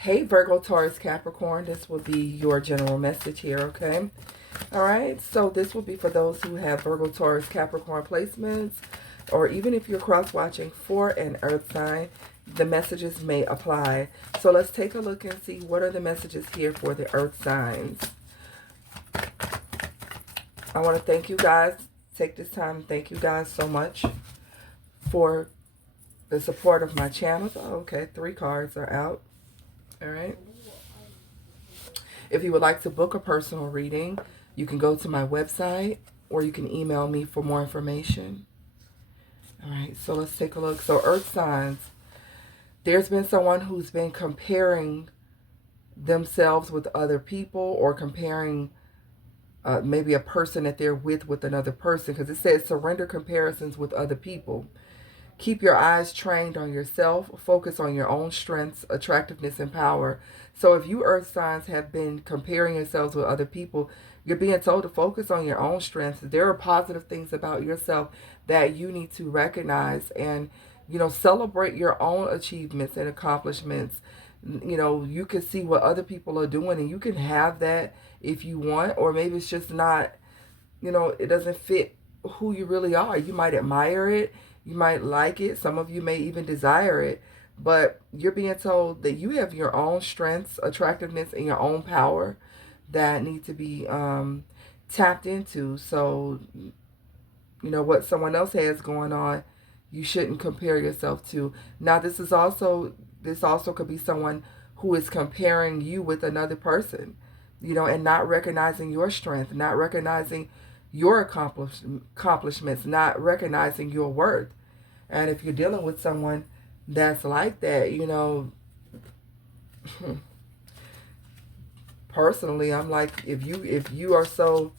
Hey, Virgo Taurus Capricorn, this will be your general message here, okay? All right, so this will be for those who have Virgo Taurus Capricorn placements, or even if you're cross-watching for an earth sign, the messages may apply. So let's take a look and see what are the messages here for the earth signs. I want to thank you guys. Take this time and thank you guys so much for the support of my channel. Oh, okay, 3 cards are out. All right. If you would like to book a personal reading, you can go to my website or you can email me for more information. All right, so let's take a look. So earth signs, there's been someone who's been comparing themselves with other people, or comparing maybe a person that they're with another person, because it says surrender comparisons with other people. Keep your eyes trained on yourself. Focus on your own strengths, attractiveness, and power. So if you earth signs have been comparing yourselves with other people, you're being told to focus on your own strengths. There are positive things about yourself that you need to recognize and, celebrate your own achievements and accomplishments. You can see what other people are doing and you can have that if you want, or maybe it's just not, it doesn't fit who you really are. You might admire it. You might like it. Some of you may even desire it. But you're being told that you have your own strengths, attractiveness, and your own power that need to be tapped into. So, what someone else has going on, you shouldn't compare yourself to. Now, this also could be someone who is comparing you with another person, and not recognizing your strength, not recognizing your accomplishments, not recognizing your worth. And if you're dealing with someone that's like that, personally, I'm like, if you are so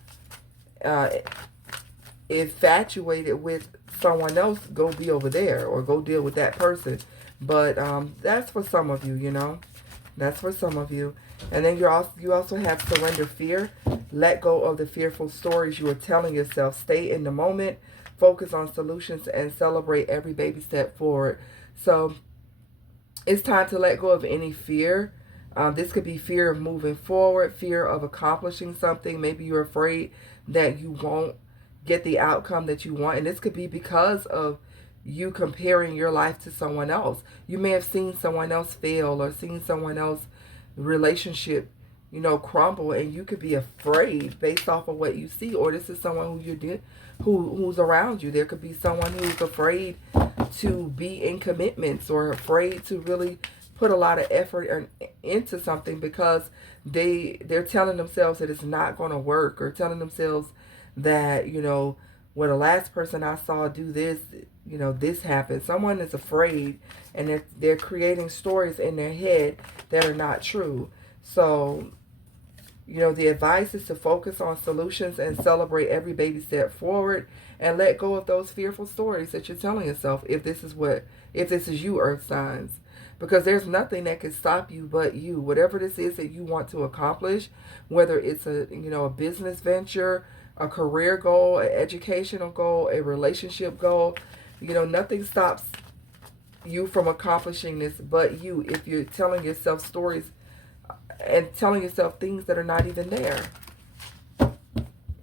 infatuated with someone else, go be over there or go deal with that person. But that's for some of you, That's for some of you. And then you also have surrender fear. Let go of the fearful stories you are telling yourself. Stay in the moment. Focus on solutions and celebrate every baby step forward. So it's time to let go of any fear. This could be fear of moving forward, fear of accomplishing something. Maybe you're afraid that you won't get the outcome that you want. And this could be because of you comparing your life to someone else. You may have seen someone else fail or seen someone else relationship, crumble, and you could be afraid based off of what you see. Or this is someone who's around you. There could be someone who's afraid to be in commitments or afraid to really put a lot of effort into something because they're telling themselves that it's not going to work, or telling themselves that, well, the last person I saw do this, this happened. Someone is afraid, and they're creating stories in their head that are not true. So, the advice is to focus on solutions and celebrate every baby step forward, and let go of those fearful stories that you're telling yourself, if this is you, earth signs. Because there's nothing that can stop you but you. Whatever this is that you want to accomplish, whether it's a business venture, a career goal, an educational goal, a relationship goal, nothing stops you from accomplishing this but you, if you're telling yourself stories and telling yourself things that are not even there.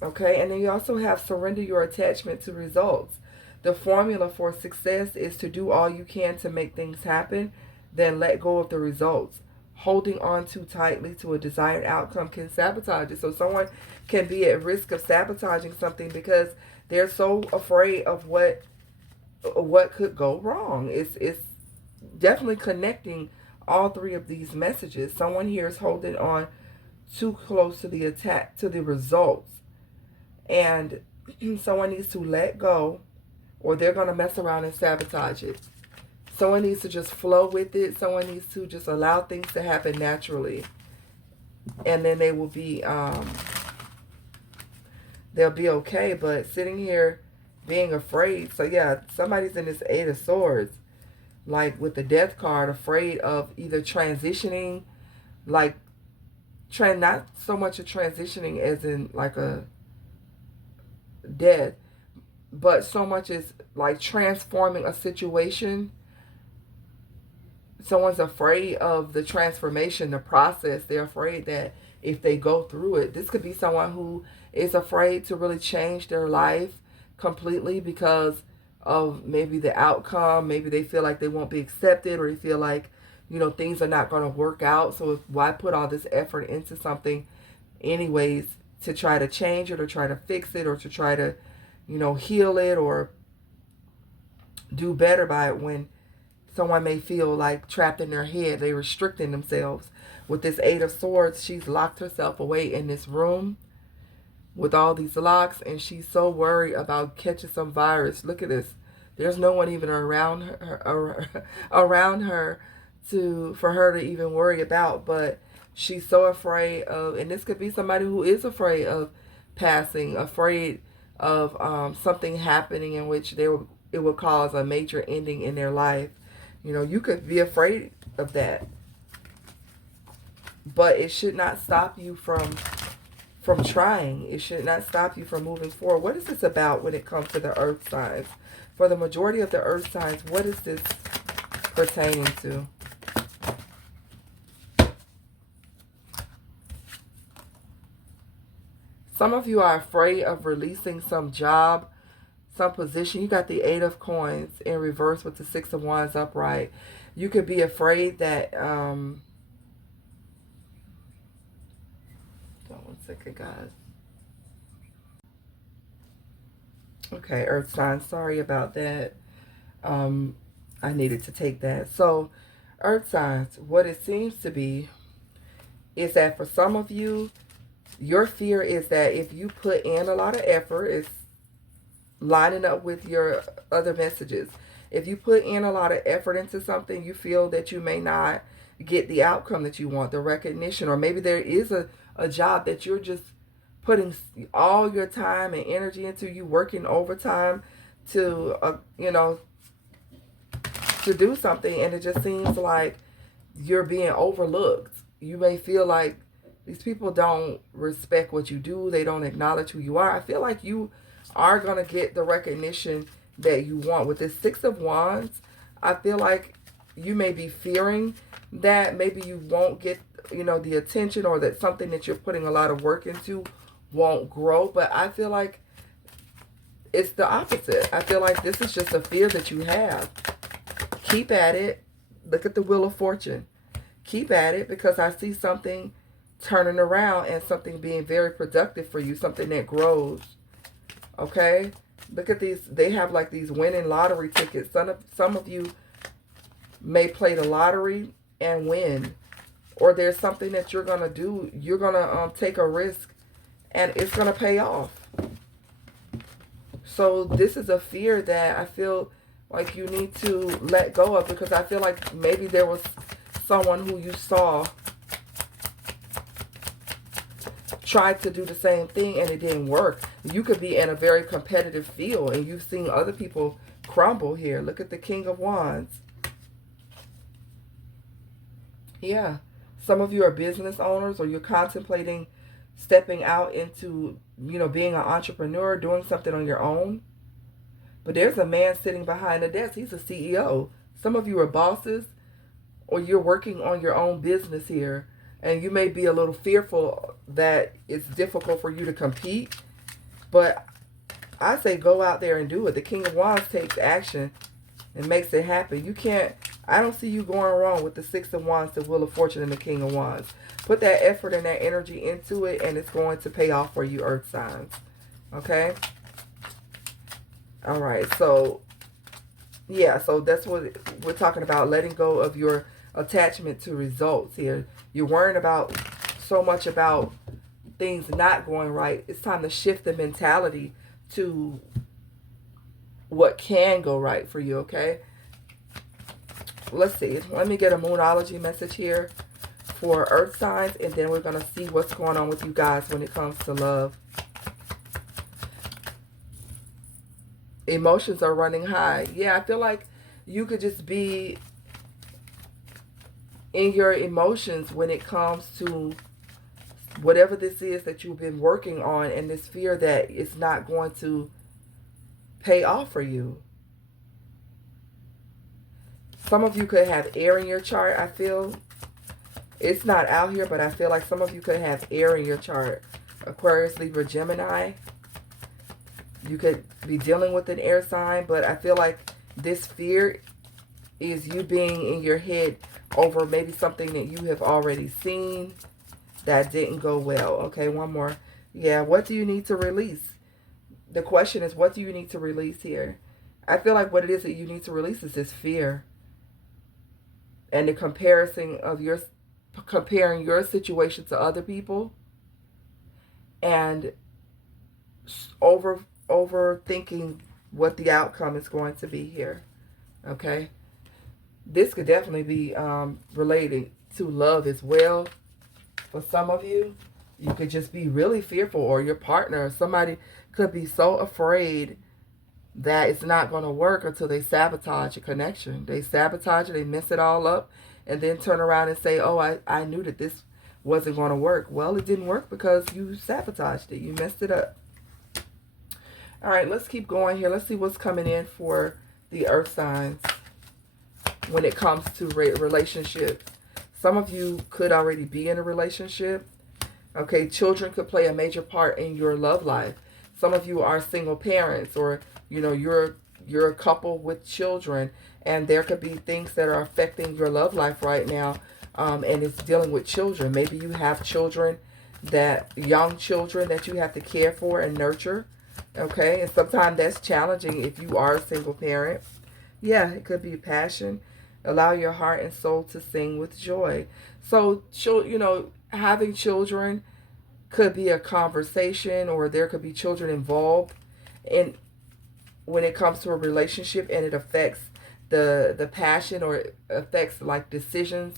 Okay, and then you also have surrender your attachment to results. The formula for success is to do all you can to make things happen, then let go of the results. Holding on too tightly to a desired outcome can sabotage it. So someone can be at risk of sabotaging something because they're so afraid of what could go wrong. It's definitely connecting all 3 of these messages. Someone here is holding on too close to the results, and someone needs to let go, or they're going to mess around and sabotage it. Someone needs to just flow with it. Someone needs to just allow things to happen naturally, and then they will be they'll be okay. But sitting here being afraid, so yeah, somebody's in this 8 of Swords, like with the Death card, afraid of either transitioning, like not so much a transitioning as in like a death, but so much as like transforming a situation someone's afraid of the transformation, the process. They're afraid that if they go through it, this could be someone who is afraid to really change their life completely because of maybe the outcome. Maybe they feel like they won't be accepted, or they feel like, you know, things are not going to work out. So why put all this effort into something anyways, to try to change it or try to fix it or to try to, you know, heal it or do better by it, when someone may feel like trapped in their head, they're restricting themselves. With this Eight of Swords, she's locked herself away in this room with all these locks, and she's so worried about catching some virus. Look at this. There's no one even around her for her to even worry about, but she's so afraid of, and this could be somebody who is afraid of passing, afraid of something happening in which it will cause a major ending in their life. You know, you could be afraid of that, but it should not stop you from trying. It should not stop you from moving forward. What is this about when it comes to the earth signs? For the majority of the earth signs, what is this pertaining to? Some of you are afraid of releasing some job, some position. You got the Eight of Coins in reverse with the Six of Wands upright. You could be afraid that, one second, guys. Okay, earth sign, sorry about that. I needed to take that. So, earth signs, what it seems to be is that for some of you, your fear is that if you put in a lot of effort, it's lining up with your other messages. If you put in a lot of effort into something, you feel that you may not get the outcome that you want, the recognition, or maybe there is a job that you're just putting all your time and energy into, you working overtime to, you know, to do something, and it just seems like you're being overlooked. You may feel like these people don't respect what you do. They don't acknowledge who you are. I feel like you are going to get the recognition that you want. With this Six of Wands, I feel like you may be fearing that maybe you won't get, you know, the attention, or that something that you're putting a lot of work into won't grow. But I feel like it's the opposite. I feel like this is just a fear that you have. Keep at it. Look at the Wheel of Fortune. Keep at it, because I see something turning around and something being very productive for you, something that grows. Okay? Look at these. They have like these winning lottery tickets. Some of you may play the lottery and win. Or there's something that you're going to do. You're going to take a risk and it's going to pay off. So this is a fear that I feel like you need to let go of, because I feel like maybe there was someone who you saw tried to do the same thing and it didn't work. You could be in a very competitive field and you've seen other people crumble here. Look at the King of Wands. Yeah. Some of you are business owners, or you're contemplating stepping out into, you know, being an entrepreneur, doing something on your own. But there's a man sitting behind the desk. He's a CEO. Some of you are bosses, or you're working on your own business here. And you may be a little fearful that it's difficult for you to compete. But I say go out there and do it. The King of Wands takes action and makes it happen. You can't, I don't see you going wrong with the Six of Wands, the Wheel of Fortune, and the King of Wands. Put that effort and that energy into it, and it's going to pay off for you, earth signs. Okay? All right. So, yeah. So that's what we're talking about. Letting go of your attachment to results here. You're worrying about so much about things not going right. It's time to shift the mentality to what can go right for you, okay? Let's see. Let me get a Moonology message here for earth signs, and then we're going to see what's going on with you guys when it comes to love. Emotions are running high. Yeah, I feel like you could just be in your emotions when it comes to whatever this is that you've been working on, and this fear that it's not going to pay off for you. Some of you could have air in your chart, I feel. It's not out here, but I feel like some of you could have air in your chart. Aquarius, Libra, Gemini. You could be dealing with an air sign, but I feel like this fear is you being in your head over maybe something that you have already seen that didn't go well. Okay, one more. Yeah, what do you need to release? The question is, what do you need to release here? I feel like what it is that you need to release is this fear. And the comparison of comparing your situation to other people. And overthinking what the outcome is going to be here. Okay? This could definitely be related to love as well. For some of you, you could just be really fearful, or your partner or somebody could be so afraid that it's not going to work until they sabotage a connection. They sabotage it, they mess it all up, and then turn around and say, oh, I knew that this wasn't going to work. Well, it didn't work because you sabotaged it. You messed it up. All right, let's keep going here. Let's see what's coming in for the earth signs when it comes to relationships. Some of you could already be in a relationship. Okay, children could play a major part in your love life. Some of you are single parents, or you know, you're a couple with children, and there could be things that are affecting your love life right now, and it's dealing with children. Maybe you have children, young children that you have to care for and nurture. Okay, and sometimes that's challenging if you are a single parent. Yeah, it could be passion. Allow your heart and soul to sing with joy. So, you know, having children could be a conversation, or there could be children involved in when it comes to a relationship, and it affects the passion, or it affects like decisions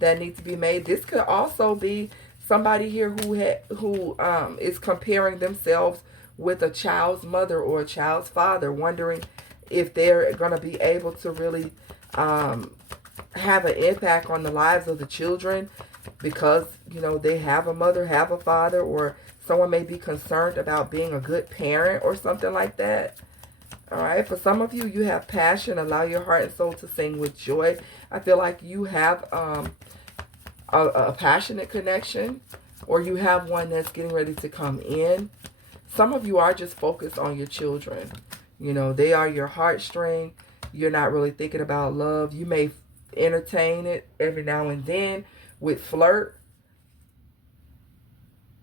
that need to be made. This could also be somebody here who is comparing themselves with a child's mother or a child's father, wondering if they're going to be able to really have an impact on the lives of the children because, you know, they have a mother, have a father, or someone may be concerned about being a good parent or something like that. All right, for some of you, you have passion. Allow your heart and soul to sing with joy. I feel like you have a passionate connection, or you have one that's getting ready to come in. Some of you are just focused on your children. You know, they are your heartstring. You're not really thinking about love. You may entertain it every now and then with flirt,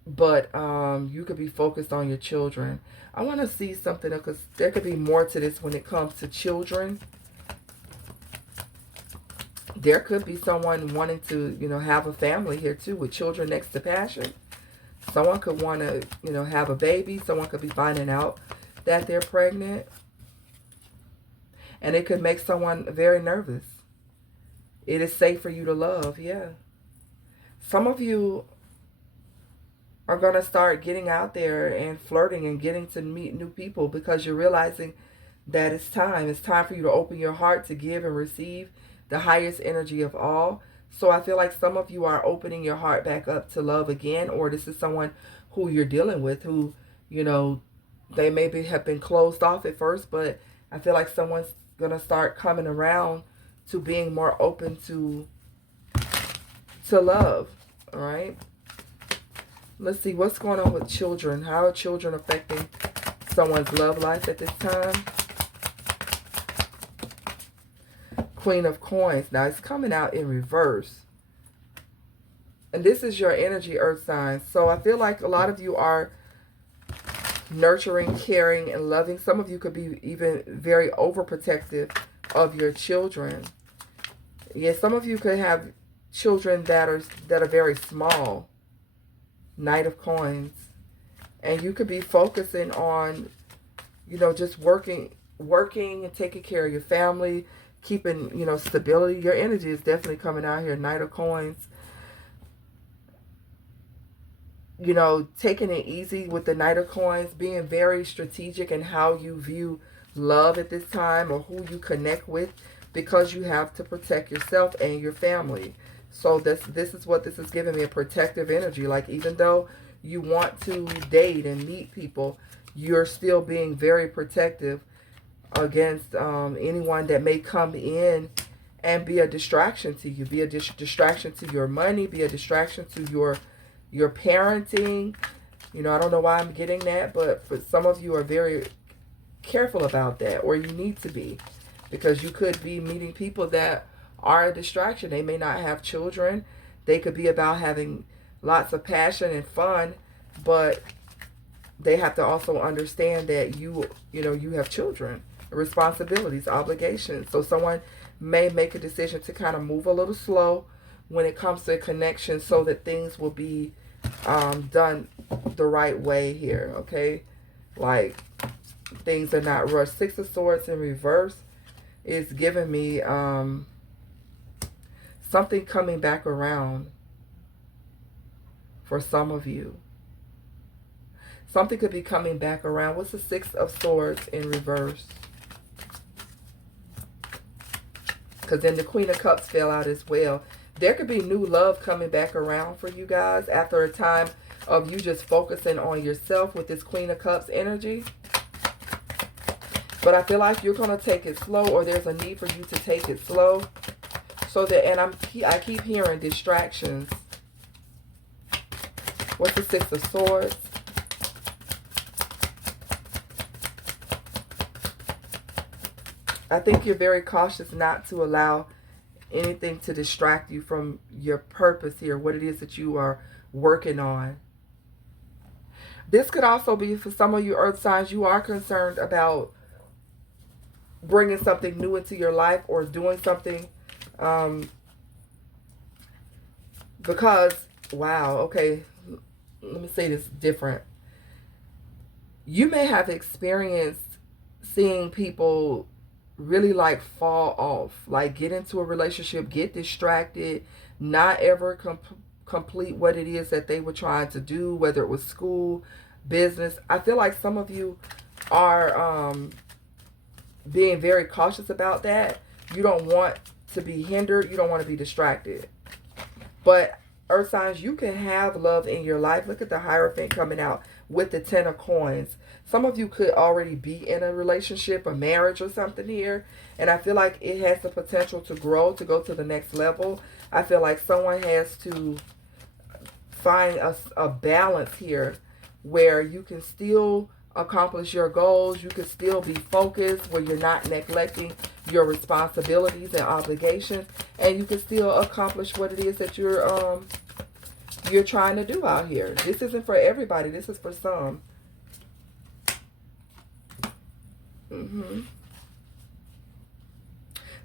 but you could be focused on your children. I want to see something, because there could be more to this when it comes to children. There could be someone wanting to, you know, have a family here too, with children next to passion. Someone could want to, you know, have a baby. Someone could be finding out that they're pregnant. And it could make someone very nervous. It is safe for you to love, yeah. Some of you are going to start getting out there and flirting and getting to meet new people, because you're realizing that it's time. It's time for you to open your heart to give and receive the highest energy of all. So I feel like some of you are opening your heart back up to love again, or this is someone who you're dealing with who, you know, they maybe have been closed off at first, but I feel like someone's going to start coming around to being more open to love. All right. Let's see what's going on with children. How are children affecting someone's love life at this time? Queen of Coins. Now, it's coming out in reverse. And this is your energy, earth signs. So I feel like a lot of you are nurturing, caring, and loving. Some of you could be even very overprotective of your children. Yeah, some of you could have children that are very small. Knight of Coins. And you could be focusing on, you know, just working and taking care of your family, keeping, you know, stability. Your energy is definitely coming out here. Knight of Coins. You know, taking it easy with the Knight of Coins, being very strategic in how you view love at this time, or who you connect with, because you have to protect yourself and your family. So this is what this is giving me, a protective energy. Like, even though you want to date and meet people, you're still being very protective against anyone that may come in and be a distraction to you. Be a distraction to your money. Be a distraction to your parenting. You know, I don't know why I'm getting that, but for some of you are very careful about that, or you need to be, because you could be meeting people that are a distraction. They may not have children. They could be about having lots of passion and fun, but they have to also understand that you know, you have children, responsibilities, obligations. So someone may make a decision to kind of move a little slow when it comes to a connection, so that things will be done the right way here, okay? Like, things are not rushed. Six of Swords in reverse is giving me something coming back around for some of you. Something could be coming back around. What's the Six of Swords in reverse? Because then the Queen of Cups fell out as well. There could be new love coming back around for you guys after a time of you just focusing on yourself with this Queen of Cups energy. But I feel like you're going to take it slow, or there's a need for you to take it slow. So that, and I keep hearing distractions. What's the Six of Swords? I think you're very cautious not to allow anything to distract you from your purpose here, what it is that you are working on. This could also be for some of you earth signs, you are concerned about bringing something new into your life or doing something because, wow, okay, let me say this different. You may have experienced seeing people really like fall off, like get into a relationship, get distracted, not ever complete what it is that they were trying to do, whether it was school, business. I feel like some of you are being very cautious about that. You don't want to be hindered. You don't want to be distracted. But earth signs, you can have love in your life. Look at the Hierophant coming out with the Ten of Coins. Some of you could already be in a relationship, a marriage or something here. And I feel like it has the potential to grow, to go to the next level. I feel like someone has to find a balance here where you can still accomplish your goals. You can still be focused, where you're not neglecting your responsibilities and obligations. And you can still accomplish what it is that you're trying to do out here. This isn't for everybody. This is for some.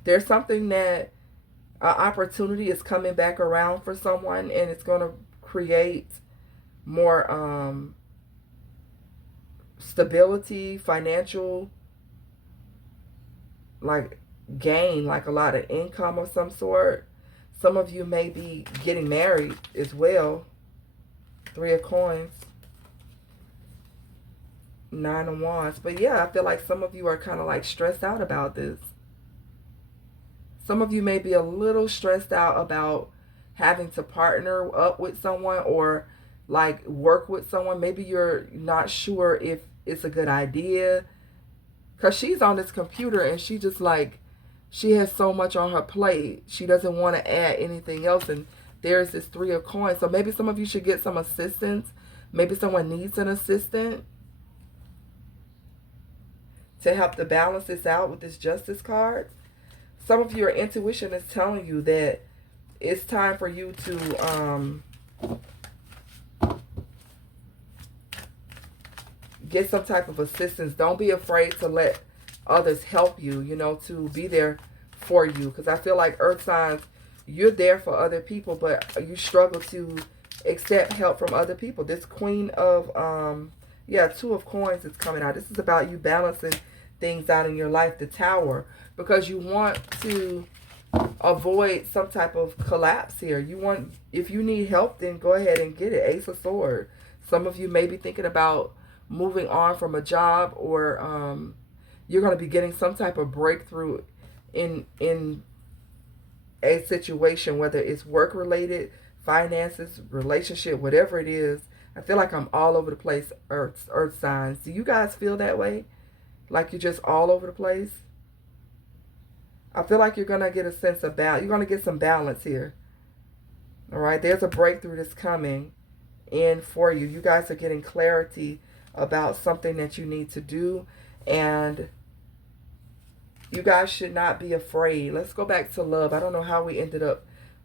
There's something that opportunity is coming back around for someone, and it's going to create more stability, financial, like gain, like a lot of income of some sort. Some of you may be getting married as well. Three of Coins. Nine of Wands. But yeah, I feel like some of you are kind of like stressed out about this. Some of you may be a little stressed out about having to partner up with someone or like work with someone. Maybe you're not sure if it's a good idea. Because she's on this computer and she just like, she has so much on her plate. She doesn't want to add anything else. And there's this Three of Coins. So maybe some of you should get some assistance. Maybe someone needs an assistant to help to balance this out with this Justice card. Some of your intuition is telling you that it's time for you to get some type of assistance. Don't be afraid to let others help you, you know, to be there for you. Because I feel like earth signs, you're there for other people, but you struggle to accept help from other people. This Queen of, yeah, Two of Coins is coming out. This is about you balancing things out in your life, the Tower, because you want to avoid some type of collapse here. You want, if you need help, then go ahead and get it. Ace of Swords. Some of you may be thinking about moving on from a job, or you're going to be getting some type of breakthrough in a situation, whether it's work related, finances, relationship, whatever it is. I feel like I'm all over the place, earth signs. Do you guys feel that way? Like you're just all over the place? I feel like you're going to get a sense of balance. You're going to get some balance here. All right. There's a breakthrough that's coming in for you. You guys are getting clarity about something that you need to do. And you guys should not be afraid. Let's go back to love. I don't know how we ended up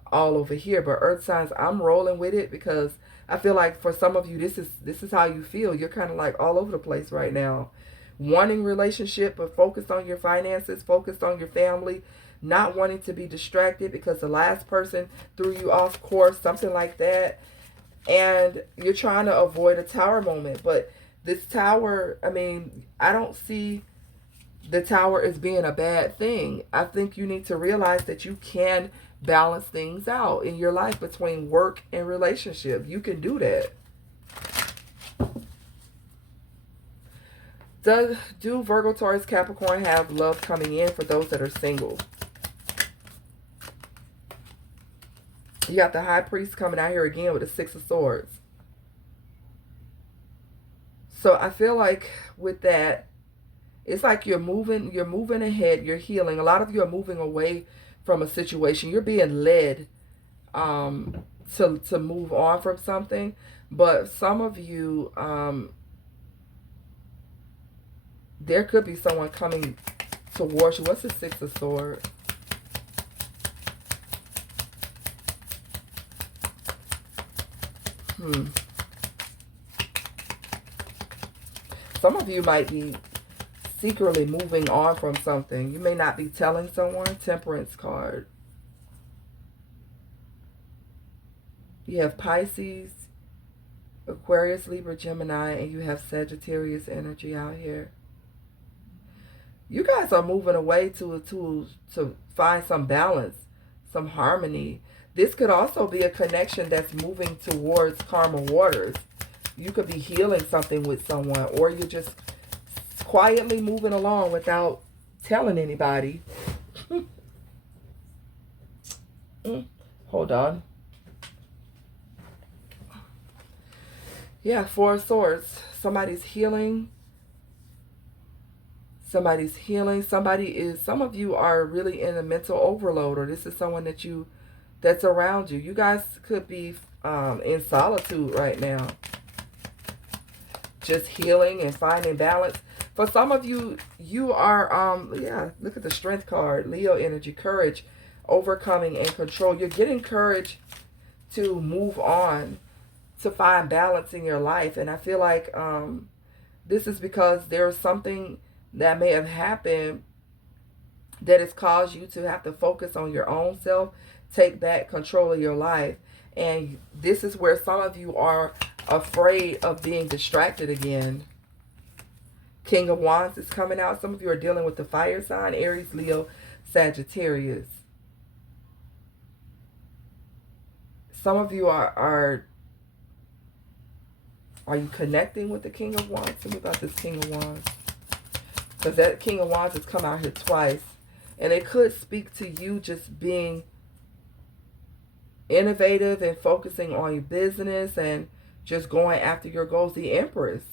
all over here, but earth signs, I'm rolling with it because I feel like for some of you, this is how you feel. You're kind of like all over the place right now. Wanting relationship, but focused on your finances, focused on your family, not wanting to be distracted because the last person threw you off course, something like that. And you're trying to avoid a tower moment. But this tower, I mean, I don't see the tower as being a bad thing. I think you need to realize that you can balance things out in your life between work and relationship. You can do that. Do Virgo, Taurus, Capricorn have love coming in for those that are single? You got the High Priest coming out here again with the Six of Swords. So I feel like with that, it's like you're moving ahead, you're healing. A lot of you are moving away from a situation. You're being led to move on from something. But some of you, there could be someone coming towards you. What's the Six of Swords? Some of you might be secretly moving on from something. You may not be telling someone. Temperance card. You have Pisces, Aquarius, Libra, Gemini, and you have Sagittarius energy out here. You guys are moving away to find some balance, some harmony. This could also be a connection that's moving towards karma waters. You could be healing something with someone, or you're just quietly moving along without telling anybody. Hold on. Yeah, Four of Swords. Somebody's healing. Somebody's healing. Some of you are really in a mental overload, or this is someone that's around you. You guys could be in solitude right now. Just healing and finding balance. For some of you, you are, yeah, look at the Strength card. Leo energy, courage, overcoming, and control. You're getting courage to move on, to find balance in your life. And I feel like this is because there's something that may have happened that has caused you to have to focus on your own self, take back control of your life. And this is where some of you are afraid of being distracted again. King of Wands is coming out. Some of you are dealing with the fire sign, Aries, Leo, Sagittarius. Some of you are you connecting with the King of Wands? Tell me about this King of Wands. Because that King of Wands has come out here twice. And it could speak to you just being innovative and focusing on your business and just going after your goals. The Empress.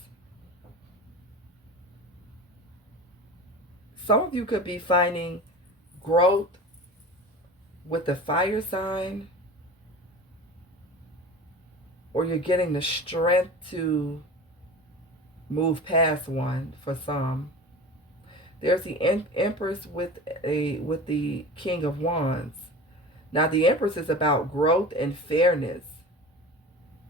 Some of you could be finding growth with the fire sign, or you're getting the strength to move past one for some. There's the Empress with the King of Wands. Now the Empress is about growth and fairness.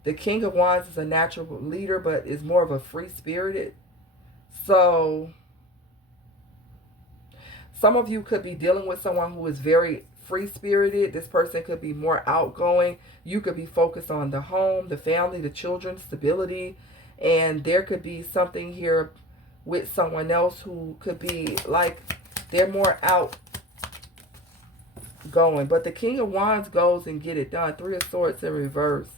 The King of Wands is a natural leader, but is more of a free-spirited. So some of you could be dealing with someone who is very free-spirited. This person could be more outgoing. You could be focused on the home, the family, the children, stability. And there could be something here with someone else who could be like they're more outgoing. But the King of Wands goes and get it done. Three of Swords in reverse.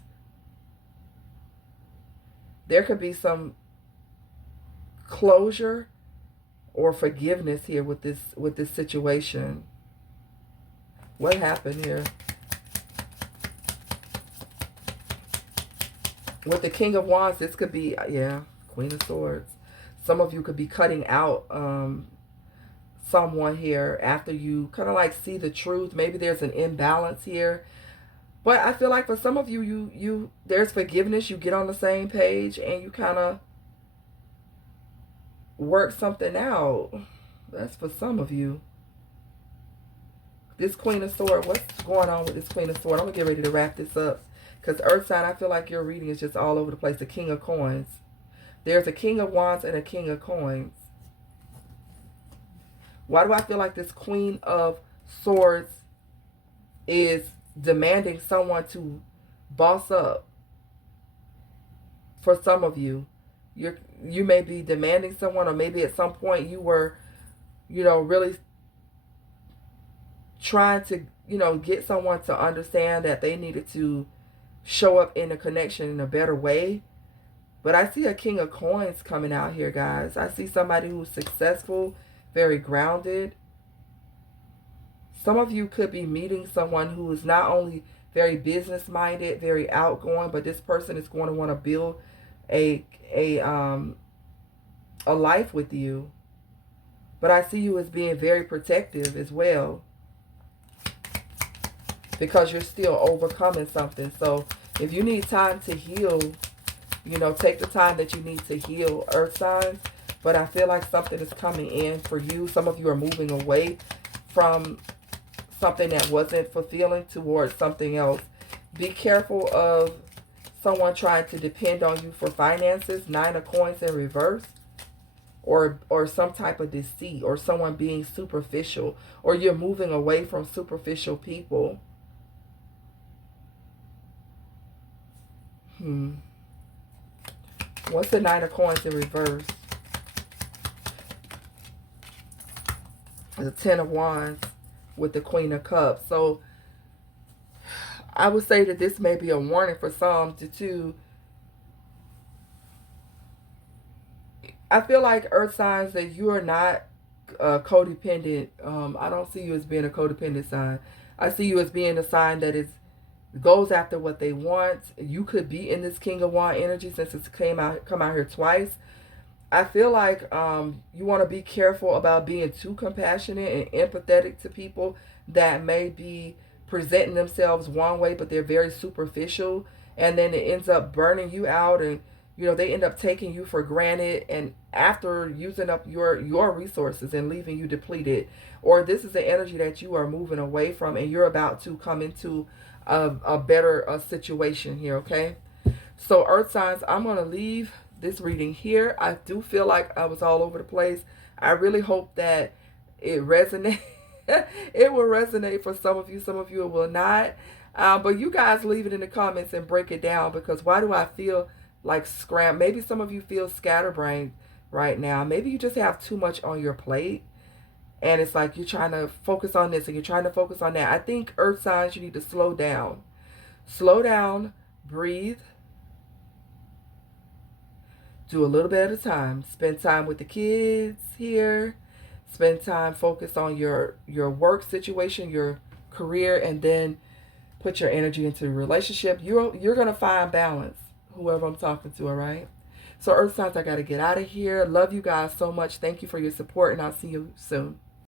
There could be some closure or forgiveness here with this situation. What happened here? With the King of Wands, this could be, yeah, Queen of Swords. Some of you could be cutting out someone here after you kind of like see the truth. Maybe there's an imbalance here. But I feel like for some of you, there's forgiveness. You get on the same page and you kind of work something out. That's for some of you. This Queen of Swords, what's going on with this Queen of Swords? I'm going to get ready to wrap this up. Because Earth sign, I feel like your reading is just all over the place. The King of Coins. There's a King of Wands and a King of Coins. Why do I feel like this Queen of Swords is demanding someone to boss up? For some of you, you may be demanding someone, or maybe at some point you were, really trying to, get someone to understand that they needed to show up in a connection in a better way. But I see a King of Coins coming out here, guys. I see somebody who's successful, very grounded. Some of you could be meeting someone who is not only very business-minded, very outgoing, but this person is going to want to build a life with you. But I see you as being very protective as well, because you're still overcoming something. So if you need time to heal, take the time that you need to heal, Earth signs. But I feel like something is coming in for you. Some of you are moving away from something that wasn't fulfilling towards something else. Be careful of someone trying to depend on you for finances. 9 of Coins in reverse. Or some type of deceit, or someone being superficial, or you're moving away from superficial people. What's the 9 of Coins in reverse? The 10 of Wands with the Queen of Cups. So I would say that this may be a warning for some to I feel like Earth signs that you are not codependent. I don't see you as being a codependent sign. I see you as being a sign that goes after what they want. You could be in this King of Wands energy, since it's come out here twice. I feel like you want to be careful about being too compassionate and empathetic to people that may be presenting themselves one way, but they're very superficial, and then it ends up burning you out, and they end up taking you for granted, and after using up your resources and leaving you depleted. Or this is the energy that you are moving away from, and you're about to come into a better situation here, okay? So Earth signs, I'm going to leave this reading here. I do feel like I was all over the place. I really hope that it resonates. It will resonate for some of you. Some of you it will not. But you guys leave it in the comments and break it down, because why do I feel like maybe some of you feel scatterbrained right now. Maybe you just have too much on your plate, and it's like you're trying to focus on this and you're trying to focus on that. I think Earth signs, you need to slow down. Slow down, breathe, do a little bit at a time. Spend time with the kids here. Spend time, focus on your work situation, your career, and then put your energy into a relationship. You're going to find balance, whoever I'm talking to, all right? So Earth signs, I got to get out of here. Love you guys so much. Thank you for your support, and I'll see you soon.